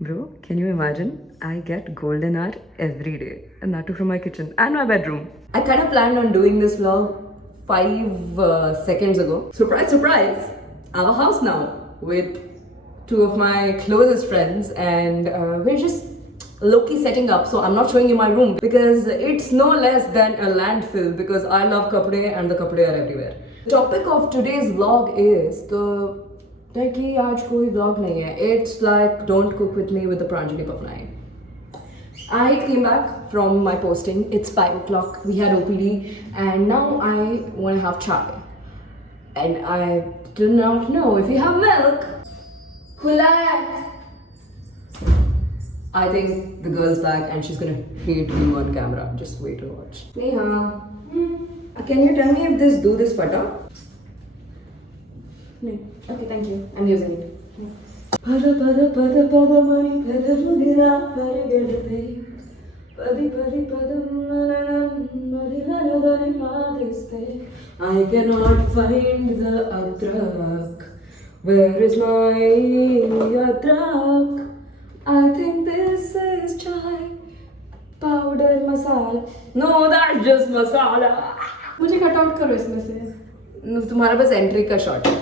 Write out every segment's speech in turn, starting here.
Bro, can you imagine? I get golden hour every day, and that too from my kitchen and my bedroom. I kind of planned on doing this vlog 5 seconds ago. Surprise, surprise! I have a house now with two of my closest friends, and we're just low-key setting up. So I'm not showing you my room because it's no less than a landfill because I love kapde and the kapde are everywhere. The topic of today's vlog is the कि आज कोई vlog नहीं है. It's like don't cook with me with the Pranjali Pavnai. I came back from my posting. It's 5 o'clock. We had OPD, and now I want to have chai. And I do not know if you have milk. Khula. I think the girl's back, and she's gonna hate me on camera. Just wait and watch. Neha, can you tell me if this do this fata? No. Okay, thank you. I'm using it. Pada pada pada pada mani pada mugina pada gedate. Padi padi pada madi madi madiste. I cannot find the atrak. Where is my atrak? I think this is chai powder masala. No, that's just masala. मुझे cut out करो इसमें से. तुम्हारा बस entry का shot है.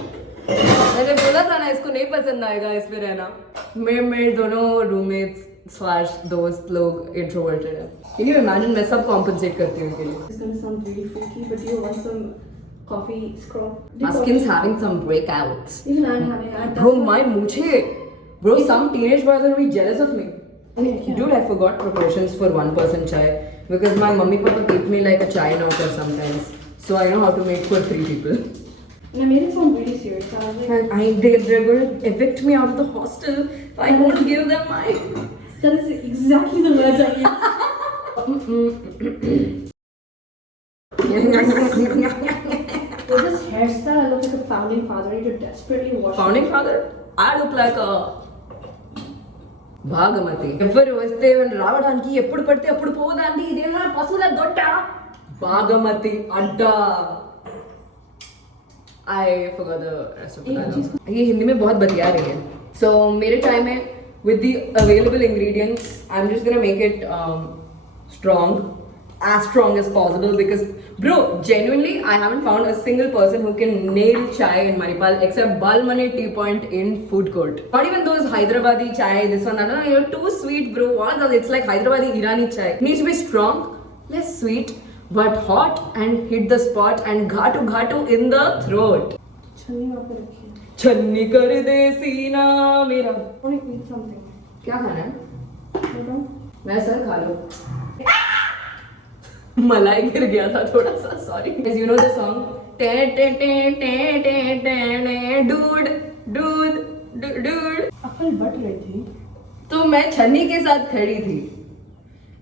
मैंने बोला था ना इसको नहीं पसंद आएगा इसमें रहना. मेरे दोनों रूममेट्स / दोस्त लोग इंट्रोवर्टेड है. Can you imagine मैं सब कॉम्पनसेट करती हूँ इनके लिए. It's gonna sound really freaky, but do you want some coffee scrub? My skin's having some breakouts. Even I'm having it. Bro, my muche. Bro, some teenage boys are gonna be jealous of me. Dude, I forgot proportions for one person chai because my mummy papa keep me like a chai knocker sometimes. So I know how to make for 3 people. And I made it sound really serious. I was like, They're going to evict me out of the hostel if I won't give them my... that is exactly the words I used. With this hairstyle, I look like a founding father. I need to desperately wash Founding father? I look like a... Bhagamathi. ఎవరు వస్తే రావడానికి ఎప్పుడు పడితే అప్పుడు పోదాండి. ఇదేమన్నా పశువుల దొట్ట. భాగమతి అడ్డ. I forgot the rest of the dialogue. ये हिंदी में बहुत बतिया रही है. So मेरे टाइम में with the available ingredients, I'm just gonna make it strong, as strong as possible because bro, genuinely I haven't found a single person who can nail chai in Manipal except Balmani Tea Point in food court. Not even those Hyderabadi chai, this one, no, you're too sweet bro. What is it's like Hyderabadi Irani chai. It needs to be strong, less sweet, but hot and hit the spot and ghatu in the throat. छन्नी वहाँ पे रखी है. छन्नी कर दे सीना मेरा. I want to eat something. क्या खाना है? बताओ. मैं सर खा लो. मलाई गिर गया था थोड़ा सा, sorry. As you know the song, दूध दूध दूध. अकल बट रही थी. तो मैं छन्नी के साथ खड़ी थी.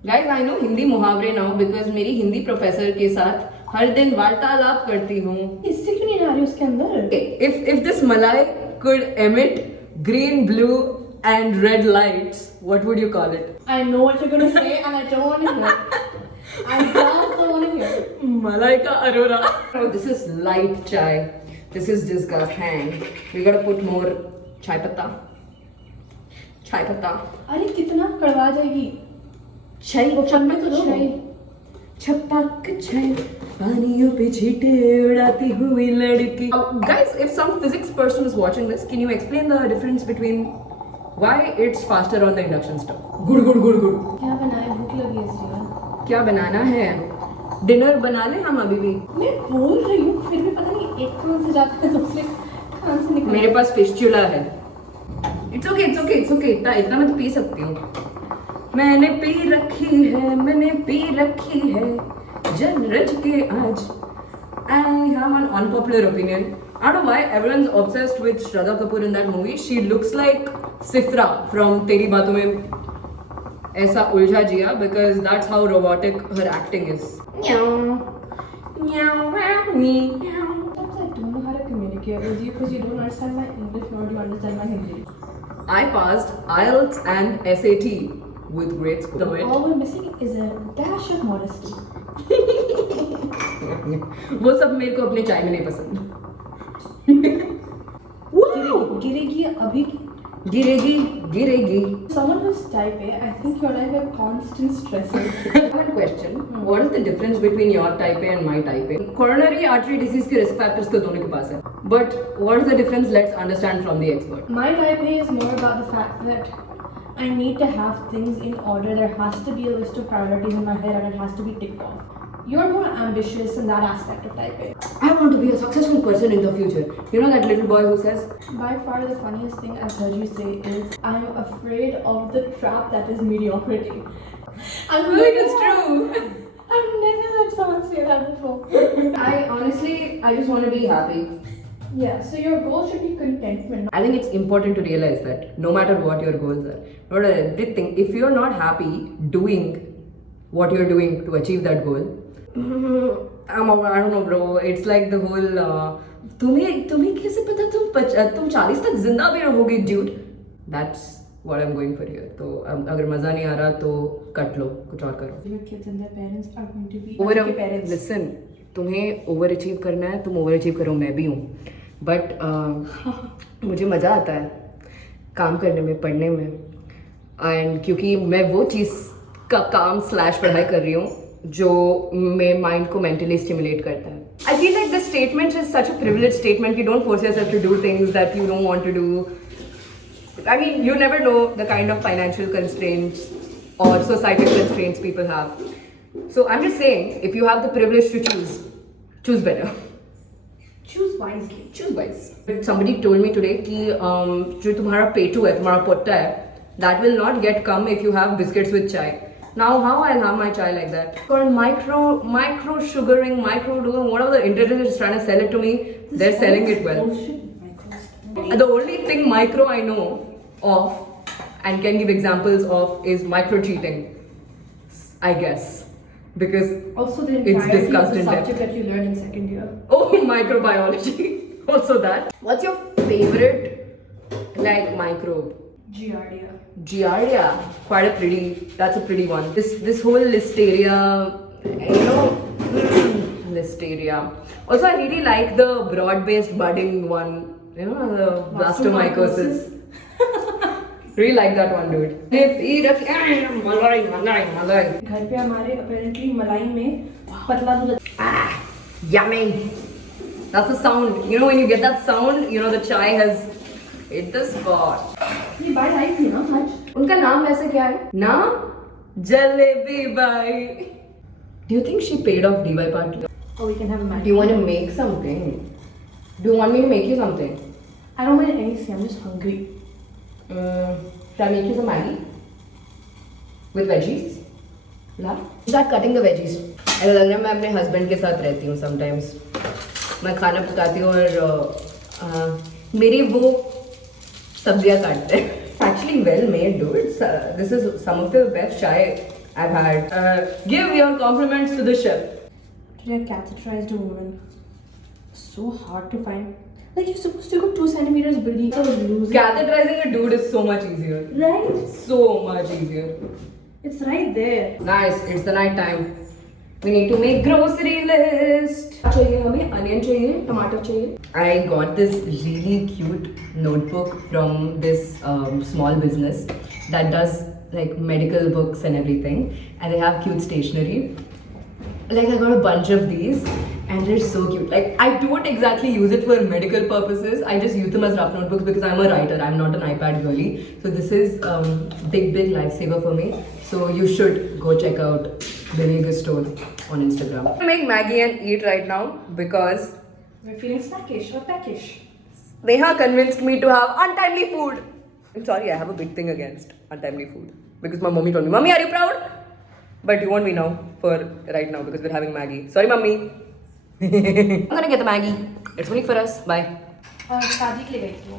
गाइस आई नो हिंदी मुहावरे नाउ बिकॉज मेरी हिंदी प्रोफेसर के साथ हर दिन वार्तालाप करती हूँ. इससे क्यों नहीं आ रही उसके अंदर? If this malai could emit green, blue and red lights, what would you call it? I know what you're gonna say and I don't want to hear it. I just don't want to hear it. Malaika Arora. Oh, this is light chai. This is disgusting. We gotta put more chai patta. Chai patta. अरे कितना कड़वा जाएगी. Chai चम्मच तो दो. chai. छपक chai. पानियों पे छींटे उड़ाती हुई लड़की. Guys, if some physics person is watching this, can you explain the difference between why it's faster on the induction stove? Good. क्या बनाए? भूख लगी है इसलिए. क्या बनाना है? डिनर बना ले हम अभी भी. मैं बोल रही हूँ फिर भी पता नहीं एक कान से जाता है दूसरे कान से निकल. मेरे पास फिस्चुला है. It's okay. इतना मैं तो पी सकती हूँ. मैंने पी रखी है जन रज के आज. I have an unpopular opinion. I don't know why everyone's obsessed with Shraddha Kapoor in that movie. She looks like Sifra from Teri Baaton mein ऐसा उलझा जिया because that's how robotic her acting is. Sometimes I don't know how to communicate with you because you don't understand my English nor do you understand my Hindi. I passed IELTS and SAT with great score. All we're missing is a dash of modesty. वो सब मेरे को अपने चाय में नहीं पसंद. गिरेगी अभी. गिरेगी Someone who's type A, I think you're like a constant stressor. I have a question. What is the difference between your type A and my type A? Coronary artery disease के risk factors तो दोनों के पास है. But what is the difference? Let's understand from the expert. My type A is more about the fact that I need to have things in order. There has to be a list of priorities in my head and it has to be ticked off. You're more ambitious in that aspect of type A. I want to be a successful person in the future. You know that little boy who says, By far the funniest thing I've heard you say is, I'm afraid of the trap that is mediocrity. I think it's true. I've never heard someone say that before. I just want to be happy. Yeah, so your goal should be contentment. I think it's important to realize that no matter what your goals are, no matter everything, if you're not happy doing what you're doing to achieve that goal, I don't know, bro. It's like the whole तुम्हें कैसे पता तुम 40 तक जिंदा भी रहोगे, dude. That's what I'm going for here. तो अगर मजा नहीं आ रहा तो कट लो, कुछ और करो. Your kids and their parents are going to be your parents. Listen, तुम्हें ओवर अचीव करना है, तुम ओवर अचीव करो, मैं भी हूँ. बट मुझे मज़ा आता है काम करने में, पढ़ने में. एंड क्योंकि मैं वो चीज़ का काम / पढ़ाई कर रही हूँ जो मेरे माइंड को मेंटली स्टिमुलेट करता है. I feel like this statement is such a privilege statement. You don't force yourself to do things that you don't want to do. I mean, you never know the kind of financial constraints or societal constraints people have. So I'm just saying, if you have the privilege to choose better. Choose wisely. Choose wise. Somebody told me today कि जो तुम्हारा पेटू है, तुम्हारा पोट्टा है, that will not come if you have biscuits with chai. Now how I'll have my chai like that? For micro sugaring, micro doing whatever the internet is trying to sell it to me, they're selling it well. The only thing micro I know of and can give examples of is micro cheating, I guess, because Also the it's entirety of discussed the in subject depth. that you learn in second year. Oh, microbiology. Also that. What's your favorite like microbe? Giardia. Giardia. That's a pretty one. This whole listeria, you know, listeria. Also, I really like the broad-based budding one. You know, the blastomycosis. Really like that one, dude. मलाई. घर पे हमारे apparently मलाई में पतला दूध. Yummy. That's the sound. You know when you get that sound, you know the chai has hit the spot. ये बात आई थी ना आज. उनका नाम वैसे क्या है? नाम jalebi by. Do you think she paid off DY Patil? Oh, we can have a match. Do you want to make something? Do you want me to make you something? I don't want anything. I'm just hungry. Shall I make you some Maggi? With veggies? Love? Start cutting the veggies. ऐसा लग रहा है मैं अपने husband के साथ रहती हूँ sometimes. मैं खाना पकाती हूँ और मेरी वो सब्जियाँ काटते हैं. Actually well made, dude. This is some of the best chai I've had. Give your compliments to the chef. Today I catheterized a woman. So hard to find. Like you're supposed to go 2 centimeters bigger. I was losing. Catheterizing a dude is so much easier. Right? So much easier. It's right there. Nice. It's the night time. We need to make grocery list. चाहिए हमें onion चाहिए, tomato चाहिए. I got this really cute notebook from this small business that does like medical books and everything, and they have cute stationery. Like I got a bunch of these and they're so cute. Like I don't exactly use it for medical purposes. I just use them as rough notebooks because I'm a writer. I'm not an iPad girly. So this is big lifesaver for me. So you should go check out Vinegar Store on Instagram. I'm make Maggie and eat right now because We're feeling snackish or peckish. Neha convinced me to have untimely food. I'm sorry, I have a big thing against untimely food because my mommy told me, "Mommy, are you proud?" But you want me now for right now because we're having Maggie. Sorry, Mommy. I'm gonna get the Maggie. It's only for us. Bye. शादी के लिए गई थी वो.